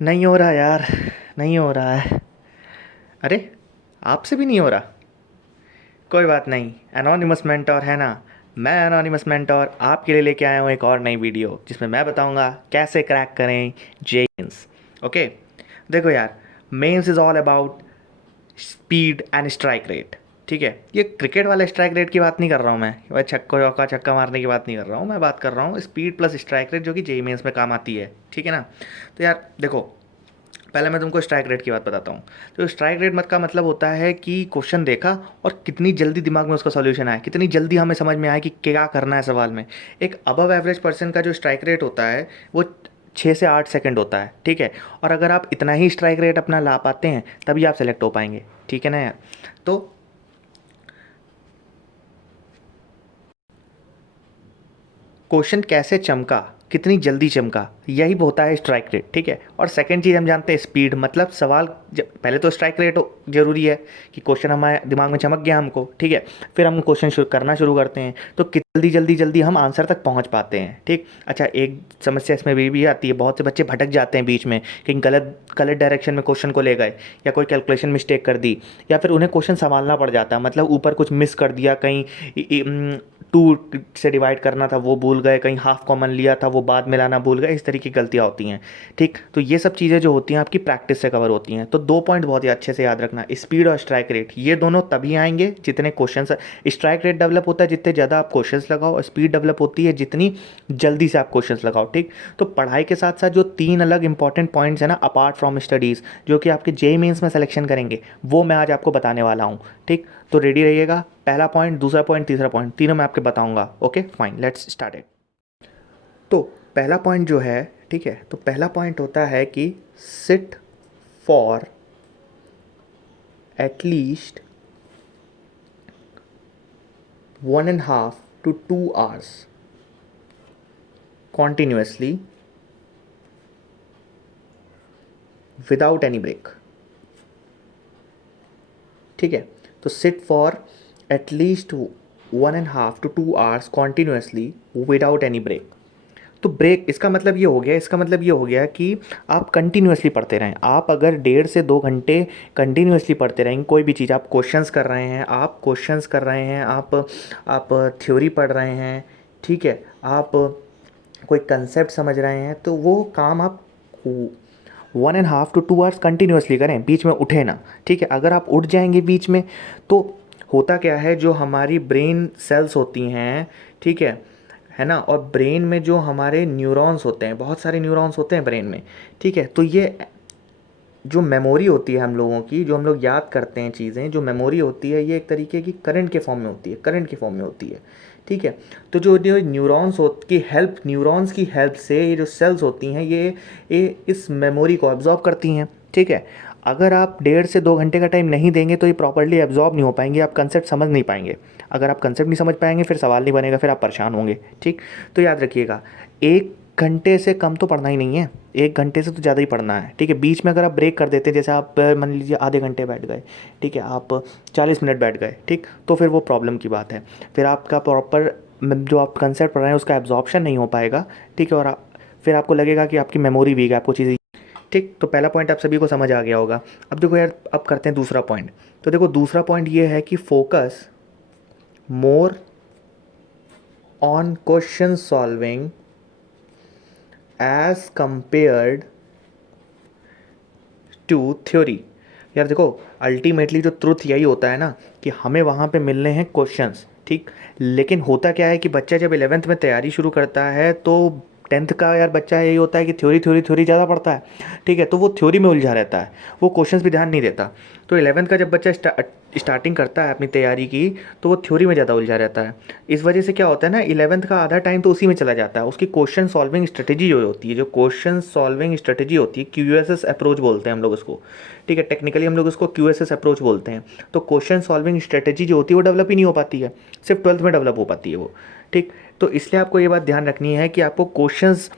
नहीं हो रहा यार, नहीं हो रहा है। अरे, आपसे भी नहीं हो रहा? कोई बात नहीं, एनोनिमस मेंटोर है ना। मैं एनोनिमस मेंटोर आपके लिए लेके आया हूँ एक और नई वीडियो जिसमें मैं बताऊँगा कैसे क्रैक करें जेईन्स। ओके, देखो यार, mains is all about speed and strike rate. ठीक है, ये क्रिकेट वाले स्ट्राइक रेट की बात नहीं कर रहा हूँ मैं, वह छक्का चौका छक्का मारने की बात नहीं कर रहा हूँ, मैं बात कर रहा हूँ स्पीड प्लस स्ट्राइक रेट जो कि जेई मेंस में काम आती है। ठीक है ना। तो यार देखो, पहले मैं तुमको स्ट्राइक रेट की बात बताता हूँ। तो स्ट्राइक रेट मत का मतलब होता है कि क्वेश्चन देखा और कितनी जल्दी दिमाग में उसका सॉल्यूशन आया, कितनी जल्दी हमें समझ में आया कि क्या करना है सवाल में। एक अबव एवरेज पर्सन का जो स्ट्राइक रेट होता है वो 6 से 8 सेकंड होता है। ठीक है, और अगर आप इतना ही स्ट्राइक रेट अपना ला पाते हैं तभी आप सेलेक्ट हो पाएंगे। ठीक है ना यार। तो क्वेश्चन कैसे चमका, कितनी जल्दी चमका, यही होता है स्ट्राइक रेट। ठीक है, और सेकंड चीज़ हम जानते हैं स्पीड, मतलब सवाल पहले तो स्ट्राइक रेट जरूरी है कि क्वेश्चन हमारे दिमाग में चमक गया हमको। ठीक है, फिर हम क्वेश्चन करना शुरू करते हैं तो जल्दी जल्दी जल्दी हम आंसर तक पहुंच पाते हैं। ठीक, अच्छा, एक समस्या इसमें भी आती है, बहुत से बच्चे भटक जाते हैं बीच में, कहीं गलत गलत डायरेक्शन में क्वेश्चन को ले गए, या कोई कैलकुलेशन मिस्टेक कर दी, या फिर उन्हें क्वेश्चन संभालना पड़ जाता है, मतलब ऊपर कुछ मिस कर दिया, कहीं टू से डिवाइड करना था वो भूल गए, कहीं हाफ कॉमन लिया था वो बाद में लाना भूल गए, इस तरीके की गलतियाँ होती हैं। ठीक, तो ये सब चीज़ें जो होती हैं आपकी प्रैक्टिस से कवर होती हैं। तो 2 पॉइंट बहुत ही अच्छे से याद रखना, स्पीड और स्ट्राइक रेट, ये दोनों तभी आएंगे जितने क्वेश्चन। स्ट्राइक रेट डेवलप होता है जितने ज़्यादा आप क्वेश्चन लगाओ, और स्पीड डेवलप होती है जितनी जल्दी से आप क्वेश्चन लगाओ। ठीक, तो पढ़ाई के साथ साथ जो 3 अलग इंपॉर्टेंट पॉइंट्स हैं ना, अपार्ट फ्रॉम स्टडीज़, जो कि आपके जेई मेंस में सिलेक्शन करेंगे, वो मैं आज आपको बताने वाला हूँ। ठीक, तो रेडी रहिएगा। पहला पॉइंट, दूसरा पॉइंट, तीसरा पॉइंट, तीनों मैं आपके बताऊंगा। Okay fine, let's start it. तो पहला पॉइंट जो है, ठीक है, तो पहला पॉइंट होता है कि seat for at least 1.5 to 2 hours continuously without any break। ठीक है, तो sit for at least 1.5 to 2 hours continuously without any break. तो ब्रेक, इसका मतलब ये हो गया, इसका मतलब ये हो गया कि आप कंटिन्यूसली पढ़ते रहें। आप अगर 1.5 से 2 घंटे कंटिन्यूसली पढ़ते रहेंगे कोई भी चीज़, आप क्वेश्चंस कर रहे हैं, आप क्वेश्चंस कर रहे हैं, आप थ्योरी पढ़ रहे हैं, ठीक है, आप कोई कंसेप्ट समझ रहे हैं, तो वो काम आप 1.5 to 2 hours कंटिन्यूसली करें, बीच में उठे ना। ठीक है, अगर आप उठ जाएंगे बीच में तो होता क्या है, जो हमारी ब्रेन सेल्स होती हैं, ठीक है ना, और ब्रेन में जो हमारे न्यूरॉन्स होते हैं, बहुत सारे न्यूरॉन्स होते हैं ब्रेन में। ठीक है, तो ये जो मेमोरी होती है हम लोगों की, जो हम लोग याद करते हैं चीज़ें, जो मेमोरी होती है, ये एक तरीके की करंट के फॉर्म में होती है, करंट के फॉर्म में होती है। ठीक है, तो जो जो न्यूरॉन्स की हेल्प से ये जो सेल्स होती हैं, ये इस मेमोरी को एब्जॉर्ब करती हैं। ठीक है, अगर आप 1.5 से 2 घंटे का टाइम नहीं देंगे तो ये प्रॉपरली एब्जॉर्ब नहीं हो पाएंगे, आप कंसेप्ट समझ नहीं पाएंगे। अगर आप कंसेप्ट नहीं समझ पाएंगे फिर सवाल नहीं बनेगा, फिर आप परेशान होंगे। ठीक, तो याद रखिएगा, 1 घंटे से कम तो पढ़ना ही नहीं है, 1 घंटे से तो ज़्यादा ही पढ़ना है। ठीक है, बीच में अगर आप ब्रेक कर देते हैं, जैसे आप मान लीजिए आधे घंटे बैठ गए, ठीक है, आप 40 मिनट बैठ गए, ठीक, तो फिर वो प्रॉब्लम की बात है। फिर आपका प्रॉपर जो आप कंसेप्ट पढ़ रहे हैं उसका एब्जॉर्प्शन नहीं हो पाएगा। ठीक है, और फिर आपको लगेगा कि आपकी मेमोरी वीक है, आपको चीज़ें। ठीक, तो पहला पॉइंट आप सभी को समझ आ गया होगा। अब देखो यार, अब करते हैं दूसरा पॉइंट। तो देखो, दूसरा पॉइंट ये है कि focus more on question solving as compared to theory. यार देखो, अल्टीमेटली जो ट्रुथ यही होता है ना कि हमें वहाँ पे मिलने हैं क्वेश्चंस। ठीक, लेकिन होता क्या है कि बच्चा जब 11th में तैयारी शुरू करता है तो 10th का यार बच्चा यही होता है कि थ्योरी थ्योरी थ्योरी ज़्यादा पढ़ता है। ठीक है, तो वो थ्योरी में उलझा रहता है, वो क्वेश्चंस पे ध्यान नहीं देता। तो 11th का जब बच्चा स्टार्टिंग करता है अपनी तैयारी की, तो वो थ्योरी में ज़्यादा उलझा रहता है। इस वजह से क्या होता है ना, 11th का आधा टाइम तो उसी में चला जाता है। उसकी क्वेश्चन सॉल्विंग स्ट्रेटेजी जो होती है, जो क्वेश्चन सॉल्विंग स्ट्रेटेजी होती है, QSS अप्रोच बोलते हैं हम लोग उसको। ठीक है, टेक्निकली हम लोग उसको QSS अप्रोच बोलते हैं। तो क्वेश्चन सॉल्विंग स्ट्रेटेजी जो होती है वो डेवलप ही नहीं हो पाती है, सिर्फ 12th में डेवलप हो पाती है वो। ठीक, तो इसलिए आपको ये बात ध्यान रखनी है कि आपको क्वेश्चंस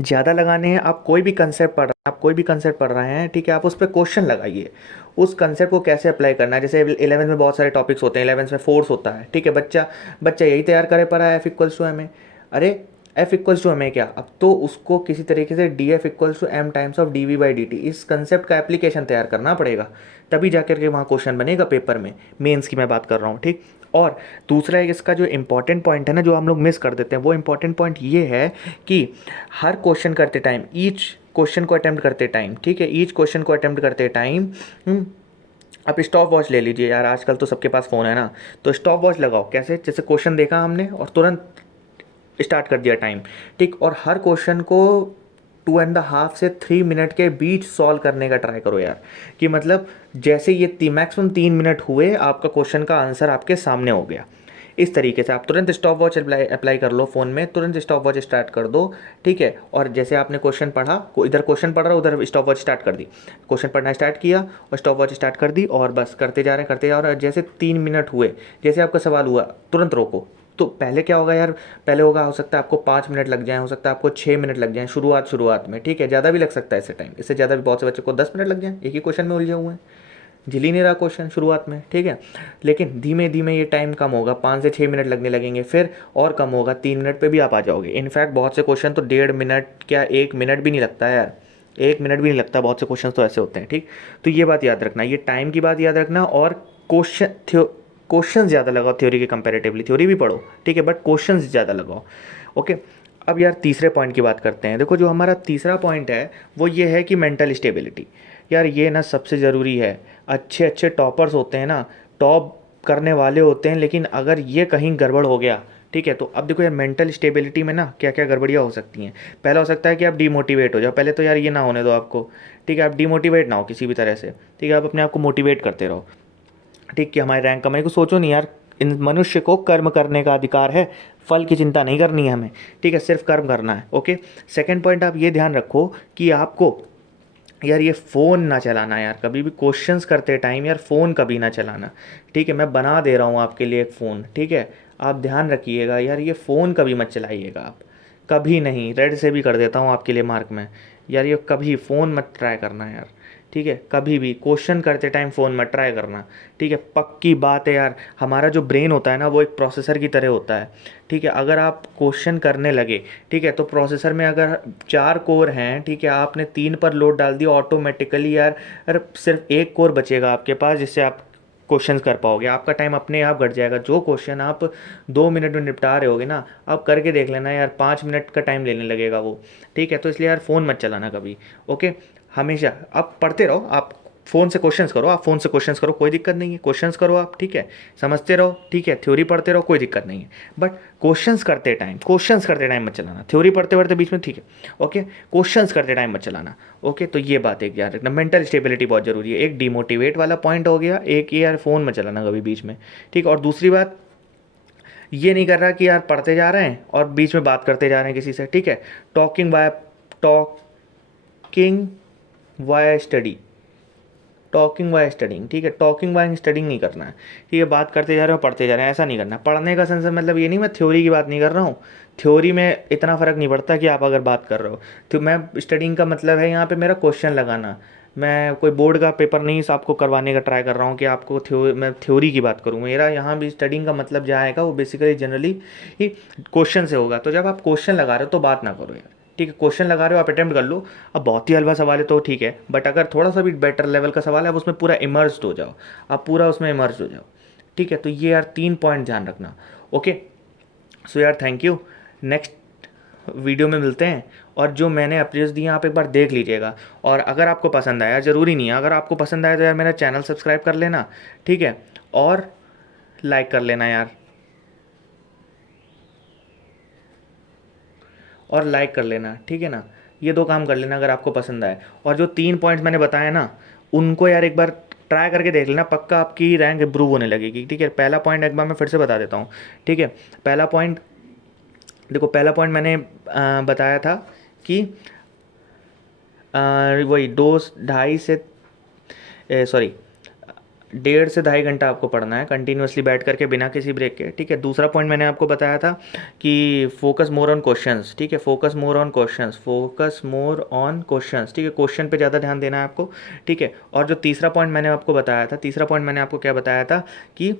ज़्यादा लगाने हैं। आप कोई भी कंसेप्ट पढ़ रहे हैं, आप कोई भी कंसेप्ट पढ़ रहे हैं, ठीक है, आप उस पर क्वेश्चन लगाइए। उस कंसेप्ट को कैसे अप्लाई करना है, जैसे 11th में बहुत सारे टॉपिक्स होते हैं, 11th में फोर्स होता है। ठीक है, बच्चा बच्चा यही तैयार करे पड़ा है F = ma। अरे, एफ इक्वल्स टू हमें क्या, अब तो उसको किसी तरीके से d F equals to m times of d v by d t, इस कंसेप्ट का एप्लीकेशन तैयार करना पड़ेगा, तभी जाकर के वहाँ क्वेश्चन बनेगा पेपर में, मेंस की मैं बात कर रहा हूँ, ठीक। और दूसरा एक इसका जो इंपॉर्टेंट पॉइंट है ना, जो हम लोग मिस कर देते हैं, वो इंपॉर्टेंट पॉइंट ये है कि हर क्वेश्चन करते टाइम, ईच क्वेश्चन को अटेम्प्ट करते टाइम, ठीक है, ईच क्वेश्चन को अटेम्प्ट करते टाइम आप स्टॉप वॉच ले लीजिए यार, आजकल तो सबके पास फ़ोन है ना, तो स्टॉप वॉच लगाओ। कैसे? जैसे क्वेश्चन देखा हमने और तुरंत स्टार्ट कर दिया टाइम, ठीक। और हर क्वेश्चन को 2.5 से 3 मिनट के बीच सॉल्व करने का ट्राई करो यार, कि मतलब जैसे ये मैक्सिमम 3 मिनट हुए, आपका क्वेश्चन का आंसर आपके सामने हो गया। इस तरीके से आप तुरंत स्टॉप वॉच अप्लाई कर लो फ़ोन में, तुरंत स्टॉप वॉच स्टार्ट कर दो, ठीक है। और जैसे आपने क्वेश्चन पढ़ा, इधर क्वेश्चन पढ़ रहा उधर स्टॉप वॉच स्टार्ट कर दी, क्वेश्चन पढ़ना स्टार्ट किया और स्टॉप वॉच स्टार्ट कर दी, और बस करते जा रहे हैं करते जा रहे हैं। और जैसे 3 मिनट हुए, जैसे आपका सवाल हुआ, तुरंत रोको। तो पहले क्या होगा यार, पहले होगा, हो सकता है आपको 5 मिनट लग जाए, हो सकता है आपको 6 मिनट लग जाए शुरुआत में, ठीक है, ज़्यादा भी लग सकता है इससे टाइम, इससे ज़्यादा भी बहुत से बच्चों को 10 मिनट लग जाए, एक ही क्वेश्चन में उलझे हुए हैं, झिल ही नहीं रहा क्वेश्चन शुरुआत में, ठीक है। लेकिन धीमे धीमे ये टाइम कम होगा, 5 से 6 मिनट लगने लगेंगे, फिर और कम होगा, 3 मिनट पे भी आप आ जाओगे। इनफैक्ट बहुत से क्वेश्चन तो 1.5 मिनट, क्या 1 मिनट भी नहीं लगता है यार, 1 मिनट भी नहीं लगता, बहुत से क्वेश्चन तो ऐसे होते हैं, ठीक। तो ये बात याद रखना, ये टाइम की बात याद रखना, और क्वेश्चन ज़्यादा लगाओ थ्योरी के कंपैरेटिवली, थ्योरी भी पढ़ो, ठीक है, बट क्वेश्चन ज़्यादा लगाओ, ओके। अब यार तीसरे पॉइंट की बात करते हैं। देखो जो हमारा तीसरा पॉइंट है वो ये है कि मेंटल स्टेबिलिटी। यार ये ना सबसे ज़रूरी है। अच्छे अच्छे टॉपर्स होते हैं ना, टॉप करने वाले होते हैं, लेकिन अगर ये कहीं गड़बड़ हो गया, ठीक है, तो अब देखो यार मेंटल स्टेबिलिटी में ना क्या क्या गड़बड़ियाँ हो सकती हैं। पहला हो सकता है कि आप डीमोटिवेट हो जाओ, पहले तो यार ये ना होने दो आपको, ठीक है, आप डीमोटिवेट ना हो किसी भी तरह से, ठीक है, आप अपने आप को मोटिवेट करते रहो, ठीक, कि हमारे रैंक कमाई को सोचो नहीं यार, इन मनुष्य को कर्म करने का अधिकार है, फल की चिंता नहीं करनी है हमें, ठीक है, सिर्फ कर्म करना है, ओके। सेकंड पॉइंट आप ये ध्यान रखो कि आपको यार ये फ़ोन ना चलाना यार, कभी भी क्वेश्चंस करते टाइम यार फ़ोन कभी ना चलाना, ठीक है, मैं बना दे रहा हूँ आपके लिए एक फ़ोन, ठीक है, आप ध्यान रखिएगा यार, ये फ़ोन कभी मत चलाइएगा आप, कभी नहीं, रेड से भी कर देता हूँ आपके लिए मार्क में, यार ये कभी फ़ोन मत ट्राई करना यार, ठीक है, कभी भी क्वेश्चन करते टाइम फ़ोन मत ट्राई करना, ठीक है, पक्की बात है यार। हमारा जो ब्रेन होता है ना, वो एक प्रोसेसर की तरह होता है, ठीक है, अगर आप क्वेश्चन करने लगे, ठीक है, तो प्रोसेसर में अगर 4 कोर हैं, ठीक है, आपने 3 पर लोड डाल दिया, ऑटोमेटिकली यार सिर्फ एक कोर बचेगा आपके पास, जिससे आप क्वेश्चंस कर पाओगे, आपका टाइम अपने आप घट जाएगा। जो क्वेश्चन आप 2 मिनट में निपटा रहे होगे ना, आप करके देख लेना यार, 5 मिनट का टाइम लेने लगेगा वो, ठीक है। तो इसलिए यार फ़ोन मत चलाना कभी, ओके। हमेशा आप पढ़ते रहो, आप फ़ोन से क्वेश्चंस करो, आप फ़ोन से क्वेश्चंस करो, कोई दिक्कत नहीं है, क्वेश्चंस करो आप, ठीक है, समझते रहो, ठीक है, थ्योरी पढ़ते रहो, कोई दिक्कत नहीं है, बट क्वेश्चंस करते टाइम मत चलाना, थ्योरी पढ़ते पढ़ते बीच में, ठीक है, ओके, क्वेश्चंस करते टाइम मत चलाना, ओके। तो ये बात एक याद रखना, मेंटल स्टेबिलिटी बहुत ज़रूरी है। एक डिमोटिवेट वाला पॉइंट हो गया, एक यार फ़ोन मत चलाना कभी बीच में, ठीक। और दूसरी बात, ये नहीं कर रहा कि यार पढ़ते जा रहे हैं और बीच में बात करते जा रहे हैं किसी से, ठीक है, talking via study, talking via studying, ठीक है, टॉकिंग वाया स्टडिंग नहीं करना है, ठीक है, बात करते जा रहे हो पढ़ते जा रहे हैं, ऐसा नहीं करना। पढ़ने का सेंस मतलब ये नहीं, मैं थ्योरी की बात नहीं कर रहा हूँ, थ्योरी में इतना फ़र्क नहीं पड़ता कि आप अगर बात कर रहे हो, तो मैं स्टडिंग का मतलब है यहाँ पे मेरा क्वेश्चन लगाना, मैं कोई बोर्ड का पेपर नहीं आपको करवाने का ट्राई कर रहा हूँ कि आपको मैं थ्योरी की बात करूँ। मेरा यहाँ भी स्टडिंग का मतलब जो आएगा वो बेसिकली जनरली ही क्वेश्चन से होगा। तो जब आप क्वेश्चन लगा रहे हो तो बात ना करो यार, ठीक है, क्वेश्चन लगा रहे हो आप अटेम्प्ट कर लो। अब बहुत ही हलवा सवाल है तो ठीक है, बट अगर थोड़ा सा भी बेटर लेवल का सवाल है, आप उसमें पूरा इमर्स्ड हो जाओ, आप पूरा उसमें इमर्स्ड हो जाओ, ठीक है। तो ये यार 3 पॉइंट ध्यान रखना, ओके। सो यार थैंक यू, नेक्स्ट वीडियो में मिलते हैं। और जो मैंने अपडेट्स दिए आप एक बार देख लीजिएगा, और अगर आपको पसंद आया, ज़रूरी नहीं है, अगर आपको पसंद आया तो यार मेरा चैनल सब्सक्राइब कर लेना, ठीक है, और लाइक कर लेना यार, और लाइक कर लेना, ठीक है ना, ये 2 काम कर लेना अगर आपको पसंद आए। और जो 3 पॉइंट्स मैंने बताए ना, उनको यार एक बार ट्राई करके देख लेना, पक्का आपकी रैंक इम्प्रूव होने लगेगी, ठीक है। पहला पॉइंट एक बार मैं फिर से बता देता हूँ, ठीक है। पहला पॉइंट देखो, पहला पॉइंट मैंने बताया था कि वही 1.5 से 2.5 घंटा आपको पढ़ना है कंटिन्यूसली बैठ करके बिना किसी ब्रेक के, ठीक है। दूसरा पॉइंट मैंने आपको बताया था कि फोकस मोर ऑन क्वेश्चंस, ठीक है, फोकस मोर ऑन क्वेश्चंस, ठीक है, क्वेश्चन पे ज़्यादा ध्यान देना है आपको, ठीक है। और जो तीसरा पॉइंट मैंने आपको बताया था, तीसरा पॉइंट मैंने आपको क्या बताया था कि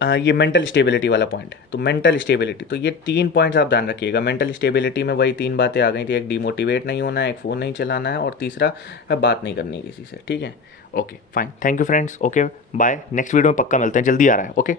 ये मेंटल स्टेबिलिटी वाला पॉइंट है, तो मेंटल स्टेबिलिटी, तो ये 3 पॉइंट्स आप ध्यान रखिएगा। मेंटल स्टेबिलिटी में वही 3 बातें आ गई थी, एक डिमोटिवेट नहीं होना है, एक फ़ोन नहीं चलाना है, और तीसरा बात नहीं करनी किसी से, ठीक है। Okay fine, thank you friends, okay bye, next video में पक्का मिलते हैं, जल्दी आ रहा है, ओके।